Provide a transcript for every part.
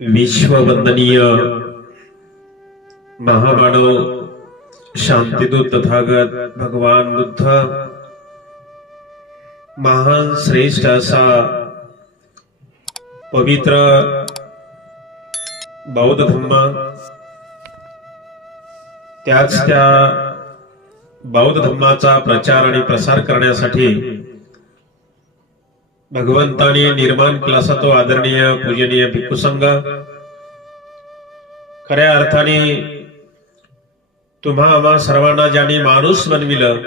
विश्ववंदनीय महामानव शांतिदूत तथागत भगवान बुद्ध। महान श्रेष्ठ असा पवित्र बौद्ध धम्म। त्याच त्या बौद्ध धम्माचा प्रचार आणि प्रसार करण्यासाठी भगवंताने निर्माण क्लासा तो आदरणीय पूजनीय भिक्खू संघ. खऱ्या अर्थाने तुम्हा आम्हा सर्वांना ज्याने माणूस बनविलं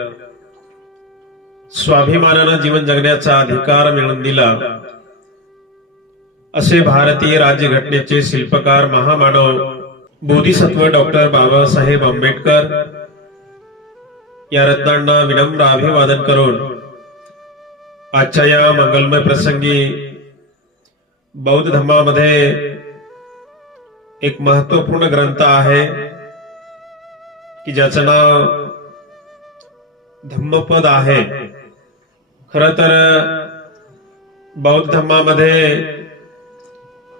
स्वाभिमानानं जीवन जगण्याचा अधिकार मिळवून दिला असे भारतीय राज्यघटनेचे शिल्पकार महामानव बोधिसत्व डॉक्टर बाबासाहेब आंबेडकर या रत्नांना विनम्र अभिवादन करून आजच्या या मंगलमय प्रसंगी बौद्ध धर्मामध्ये एक महत्त्वपूर्ण ग्रंथ आहे की ज्याचं नाव धम्मपद आहे. खर तर बौद्ध धर्मामध्ये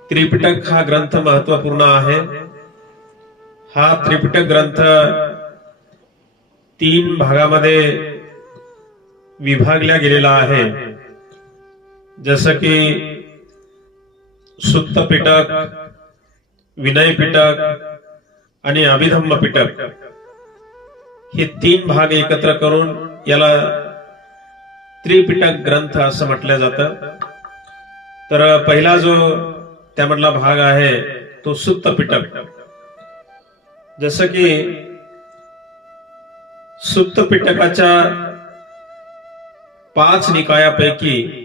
त्रिपिटक हा ग्रंथ महत्त्वपूर्ण आहे. हा त्रिपिटक ग्रंथ तीन भागामध्ये विभागला गेलेला आहे. जसं की सुत्त पिटक विनय पिटक आणि अभिधम्म पिटक हे तीन भाग एकत्र करून याला त्रिपिटक ग्रंथ असं म्हटलं जातं. तर पहिला जो त्यामधला भाग आहे तो सुत्त पिटक. जसं की सुत्त पिटकाच्या पाच निकायापैकी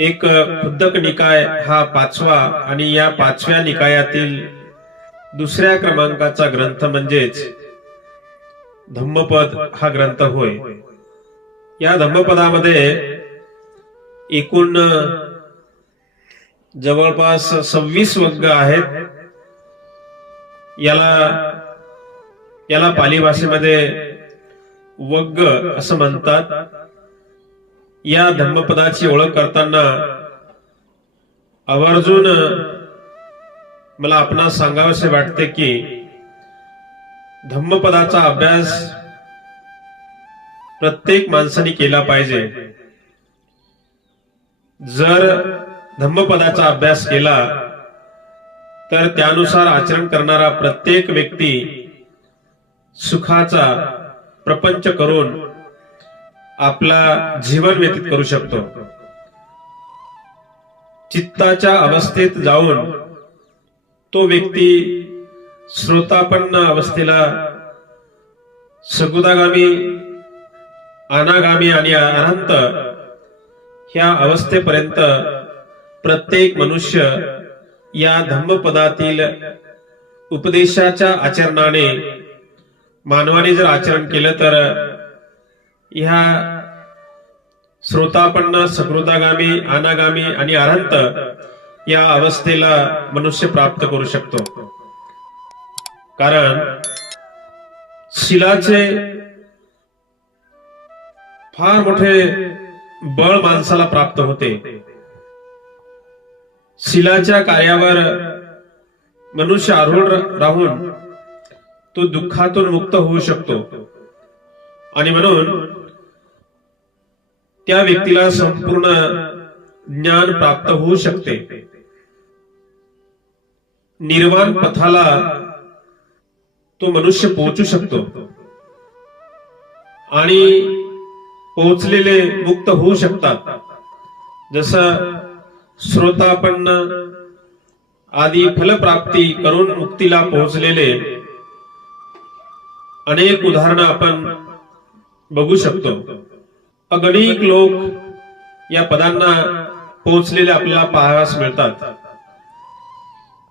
एक खुद्दक निकाय हा पाचवा आणि या पाचव्या निकायातील दुसऱ्या क्रमांकाचा ग्रंथ म्हणजेच धम्मपद हा ग्रंथ होय. या धम्मपदामध्ये एकूण जवळपास सव्वीस वर्ग आहेत. याला याला पाली भाषेमध्ये वग्ग असं म्हणतात. या धम्मपदाची ओळख करताना आवर्जून मला आपणा सांगावेसे वाटते की धम्मपदाचा अभ्यास प्रत्येक माणसाने केला पाहिजे. जर धम्मपदाचा अभ्यास केला तर त्यानुसार आचरण करणारा प्रत्येक व्यक्ती सुखाचा प्रपंच करून आपला जीवन व्यतीत करू शकतो. चित्ताच्या अवस्थेत जाऊन तो व्यक्ती श्रोतापन्न अवस्थेला सगुदागामी अनागामी आणि अनंत ह्या अवस्थेपर्यंत प्रत्येक मनुष्य या धम्मपदातील उपदेशाच्या आचरणाने मानवाने जर आचरण केलं तर ह्या श्रोतापन्न सकृतागामी अनागामी आणि अनंत या अवस्थेला मनुष्य प्राप्त करू शकतो. कारण शिलाचे फार मोठे बळ माणसाला प्राप्त होते. शिलाच्या कार्यावर मनुष्य आरूढ राहून तो दुःखातून मुक्त होऊ शकतो. आणि म्हणून त्या व्यक्तीला संपूर्ण ज्ञान प्राप्त होऊ शकते. निर्वाण पथाला तो मनुष्य पोहोचू शकतो. आणि पोहोचलेले मुक्त होऊ शकतात. जसं श्रोतापन्न आदी फलप्राप्ती करून मुक्तीला पोहोचलेले अनेक उदाहरणं आपण बघू शकतो. अगणिक लोक या पदांना पोहोचलेले आपल्याला पाहायला मिळतात.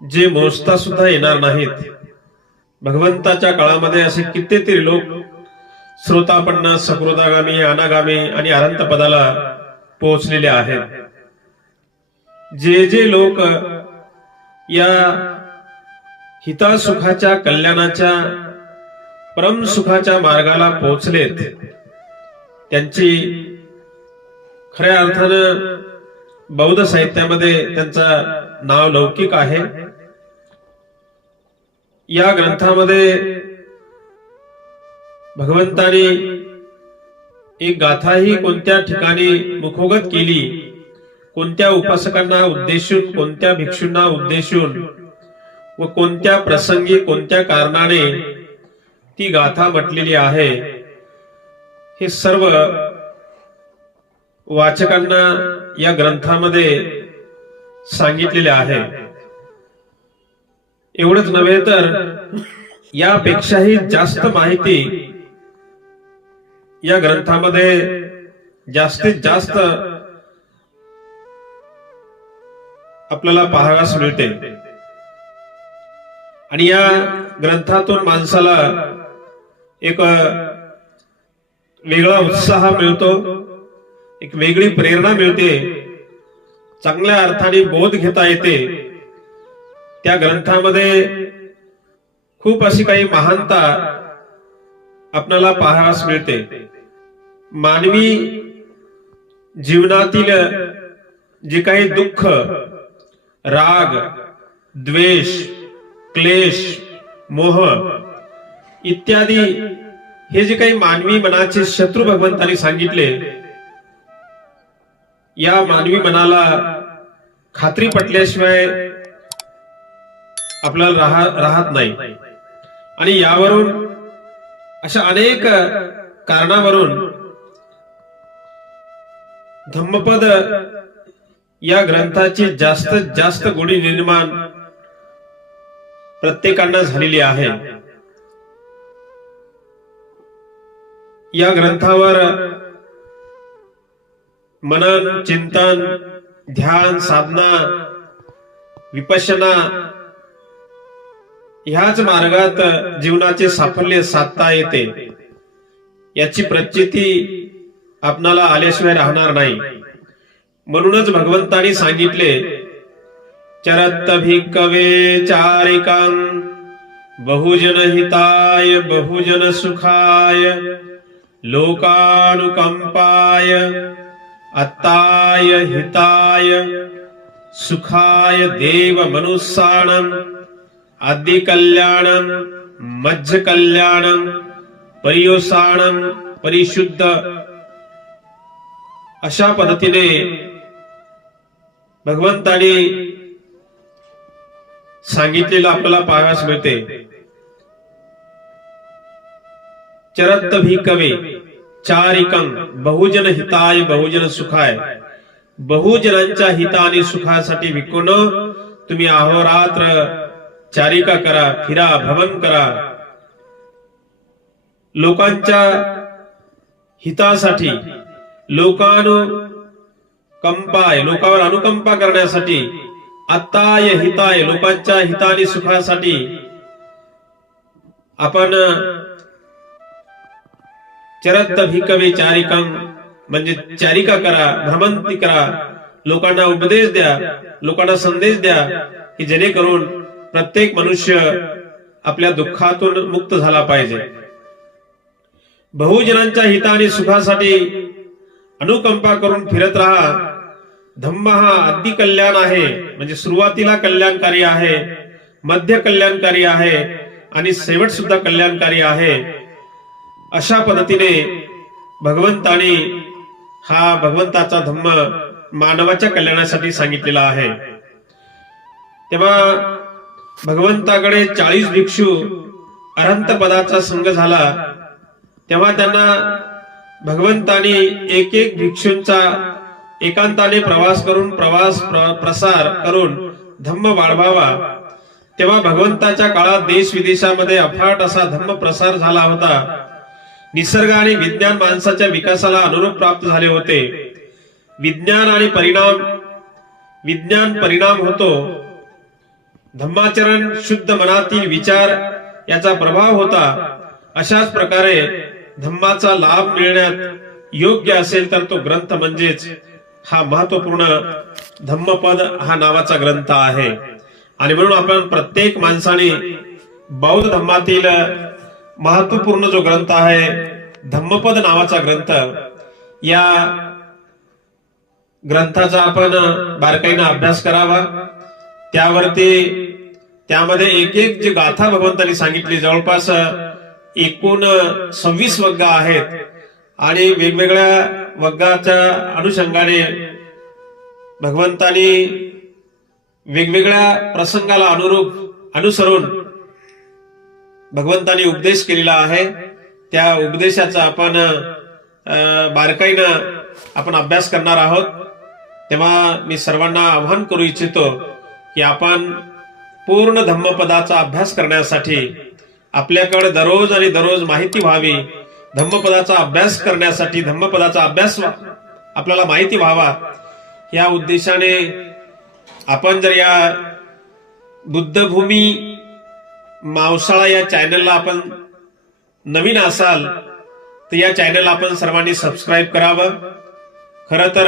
जे मोजता सुद्धा येणार नाहीत. भगवंताच्या काळामध्ये असे कितीतरी लोक श्रोतापन्न सकृतागामी अनागामी आणि अनंत पदाला पोहोचलेले आहेत. जे जे लोक या हितासुखाच्या कल्याणाच्या परम सुखाच्या मार्गाला पोहोचलेत. त्यांची खऱ्या अर्थानं बौद्ध साहित्यामध्ये त्यांचा नाव लौकिक आहे. या ग्रंथामध्ये भगवंतानी एक गाथाही कोणत्या ठिकाणी मुखोगत केली? कोणत्या उपासकांना उद्देशून कोणत्या भिक्षूंना उद्देशून? व कोणत्या प्रसंगी कोणत्या कारणाने ती गाथा म्हटलेली आहे. हे सर्व वाचकांना या ग्रंथामध्ये सांगितलेले आहे. एवढंच नव्हे तर यापेक्षाही जास्त माहिती या ग्रंथामध्ये जास्तीत जास्त आपल्याला पाहाव्यास मिळते. आणि या ग्रंथातून माणसाला एक वेगळा उत्साह मिळतो एक वेगळी प्रेरणा मिळते चांगल्या अर्थाने बोध घेता येते. त्या ग्रंथामध्ये खूप अशी काही महानता आपल्याला पाहायला मिळते. मानवी जीवनातील जे काही दुःख राग द्वेष क्लेश मोह इत्यादी हे जे काही मानवी मनाचे शत्रू भगवंतांनी सांगितले या मानवी मनाला खात्री पटल्याशिवाय आपल्याला राहा राहत नाही. आणि यावरून अशा अनेक कारणावरून धम्मपद या ग्रंथाची जास्तीत जास्त गोडी निर्माण प्रत्येकांना झालेली आहे. या ग्रंथावर मनन चिंतन ध्यान साधना विपशना ह्याच मार्गात जीवनाचे साफल्य साधता येते. याची प्रचिती आपणाला आल्याशिवाय राहणार नाही. म्हणूनच भगवंतानी सांगितले चरत भिक्कवे चारिकां बहुजन हिताय बहुजन सुखाय लोकानुकंपाय अत्ताय हिताय सुखाय देव मनुष्याणम आदि कल्याणं मज्ज कल्याणम परियोसाणं परिशुद्ध। अशा पद्धतीने भगवंताने सांगितलेलं आपल्याला पाहाव्यास मिळते. चरत भी कवे चारिकं बहुजन हिताय बहुजन सुखाय. बहुजनांच्या हिता आणि सुखासाठी विकून तुम्ही अहोरात्र चारिका करा फिरा भ्रमण करा. लोकांच्या हितासाठी लोकानुकंपाय लोकावर अनुकंपा करण्यासाठी आत्ताय हिताय लोकांच्या हिताने सुखासाठी आपण चरत भिकवे चारिकां म्हणजे चारिका करा भ्रमंती करा लोकांना उपदेश द्या लोकांना संदेश द्या की जेणेकरून प्रत्येक मनुष्य आपल्या दुःखातून मुक्त झाला पाहिजे. बहुजनांच्या हिता आणि सुखासाठी अनुकंपा करून फिरत राहा. धम्म हा अगदी कल्याण आहे म्हणजे सुरुवातीला कल्याणकारी आहे मध्य कल्याणकारी आहे आणि शेवट सुद्धा कल्याणकारी आहे. अशा पद्धतीने भगवंताने हा भगवंताचा धम्म मानवाच्या कल्याणासाठी सांगितलेला आहे. तेव्हा भगवंताकडे चाळीस भिक्षू अरंत पदाचा संघ झाला तेव्हा त्यांना भगवंतानी एक एक भिक्षूंचा एकांताने प्रवास करून प्रवास प्र- प्रसार करून धम्म वाढवावा. तेव्हा भगवंताच्या काळात देश विदेशामध्ये अफाट असा धम्म प्रसार झाला होता. निसर्ग आणि विज्ञान माणसाच्या विकासाला अनुरूप प्राप्त झाले होते. विज्ञान आणि परिणाम विज्ञान परिणाम होतो. धम्माचरण शुद्ध मनातील विचार याचा प्रभाव होता. अशाच प्रकारे धम्माचा लाभ मिळण्यात योग्य असेल तर तो ग्रंथ म्हणजेच हा महत्त्वपूर्ण धम्मपद हा नावाचा ग्रंथ आहे. आणि म्हणून आपण प्रत्येक माणसाने बौद्ध धम्मातील महत्त्वपूर्ण जो ग्रंथ आहे धम्मपद नावाचा ग्रंथ या ग्रंथाचा आपण बारकाईनं अभ्यास करावा. त्यावरती त्यामध्ये एक एक जी गाथा भगवंतांनी सांगितली जवळपास एकूण सव्वीस वग्गा आहेत आणि वेगवेगळ्या वग्गाच्या अनुषंगाने भगवंतानी वेगवेगळ्या प्रसंगाला अनुरूप अनुसरून भगवंताने उपदेश केलेला आहे. त्या उपदेशाचा आपण बारकाईनं आपण अभ्यास करणार आहोत. तेव्हा मी सर्वांना आव्हान करू इच्छितो की आपण पूर्ण धम्मपदाचा अभ्यास करण्यासाठी आपल्याकडे दररोज आणि दररोज माहिती व्हावी. धम्मपदाचा अभ्यास करण्यासाठी धम्मपदाचा अभ्यास आपल्याला माहिती व्हावा. या उद्देशाने आपण जर या बुद्धभूमी मावसाळा या चॅनलला आपण नवीन असाल तर या चॅनलला आपण सर्वांनी सबस्क्राईब करावं. खर तर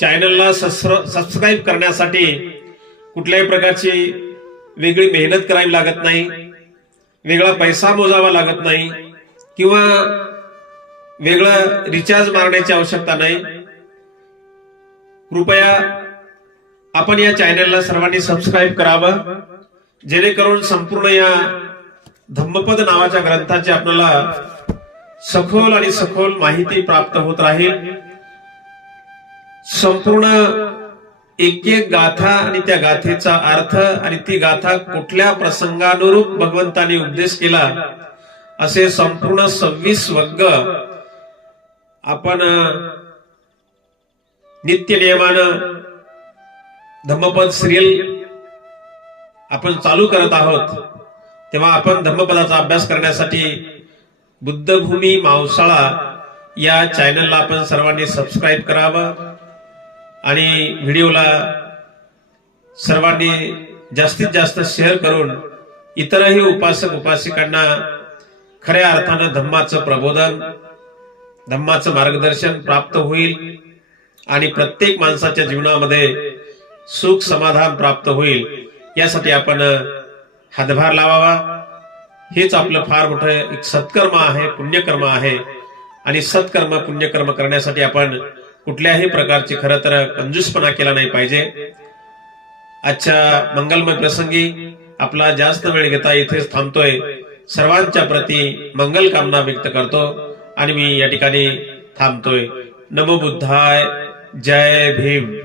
चॅनलला सबस्क्राईब करण्यासाठी कुठल्याही प्रकारची वेगळी मेहनत करावी लागत नाही वेगळा पैसा मोजावा लागत नाही किंवा वेगळं रिचार्ज मारण्याची आवश्यकता नाही. कृपया आपण या चॅनलला सर्वांनी सबस्क्राईब करावं. जेणेकरून संपूर्ण या धम्मपद नावाच्या ग्रंथाची आपल्याला सखोल आणि सखोल माहिती प्राप्त होत राहील. संपूर्ण एक एक गाथा आणि त्या गाथेचा अर्थ आणि ती गाथा कुठल्या प्रसंगानुरूप भगवंताने उपदेश केला असे संपूर्ण सव्वीस वर्ग आपण नित्य नियमानं धम्मपद सिरियल आपण चालू करत आहोत तेव्हा आपण धम्मपदाचा अभ्यास करण्यासाठी बुद्धभूमी मावसाळा या चॅनलला आपण सर्वांनी सबस्क्राईब करावं आणि व्हिडिओला सर्वांनी जास्तीत जास्त शेअर करून इतरही उपासक उपासिकांना खऱ्या अर्थानं धम्माचं प्रबोधन धम्माचं मार्गदर्शन प्राप्त होईल आणि प्रत्येक माणसाच्या जीवनामध्ये सुख समाधान प्राप्त होईल. यासाठी आपण हातभार लावावा. हेच आपलं फार मोठं एक सत्कर्म आहे पुण्यकर्म आहे. आणि सत्कर्म पुण्यकर्म करण्यासाठी आपण कुठल्याही प्रकारची खरं तर कंजूसपणा केला नाही पाहिजे. आजच्या मंगलमय प्रसंगी आपला जास्त वेळ घेता इथेच थांबतोय. सर्वांच्या प्रती मंगल कामना व्यक्त करतो आणि मी या ठिकाणी थांबतोय. नमो बुद्धाय. जय भीम.